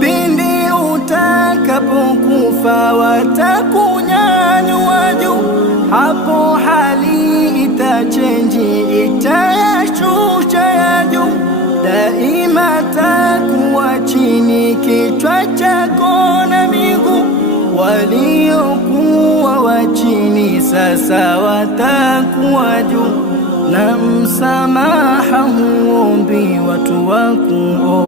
Pindi utakapokufa watakunyanyua juu, hapo hali itachenji, itayashusha ya juu. Daima takuwa chini, kichwa chako na miguu. Waliokuwa wa chini sasa watakuwa juu, na msamaha huombi watu wako.